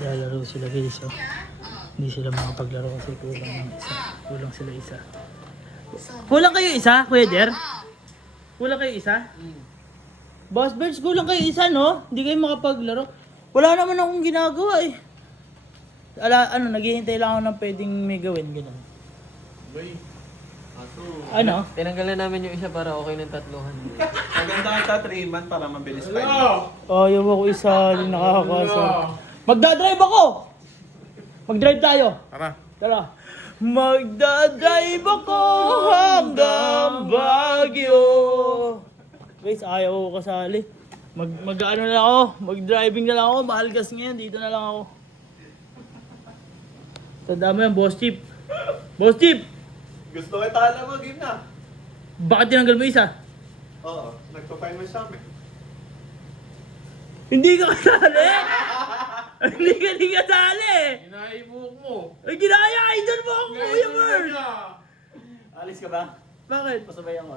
Lalaro sila guys, oh. Hindi sila makapaglaro kasi kulang sila isa. Kulang kayo isa, Kuya Jer? Kulang kayo isa? Boss Birds, kulang kayo isa, no? Hindi kayo makapaglaro. Wala naman akong ginagawa eh. Naghihintay lang ako ng pwedeng may gawin, gano'n. Ano? Tinanggalan namin yung isa para okay ng tatluhan. Maganda ka 3-man para mabilis pa yun. Ayaw ako isa, hindi nakakakasa. Magdadrive ako! Mag-drive tayo. Tara. Magdadrive ako hanggang Baguio. Guys, ayaw ko kasali. Mag-ano na lang ako, mag-driving na lang ako, mahal gas ngayon, dito na lang ako. Tanda mo yan, Boss Chief. Boss Chief! Gusto ko itala mo, game na. Bakit tinanggal mo isa? Oo, nagpa-fine mo sa amin. Hindi ka kasali! Hindi ka kasali! Inaibuk mo. Ay, ginaya! Idol mo ako, Kuya Bird! Alis ka ba? Bakit? Pasabayan ko.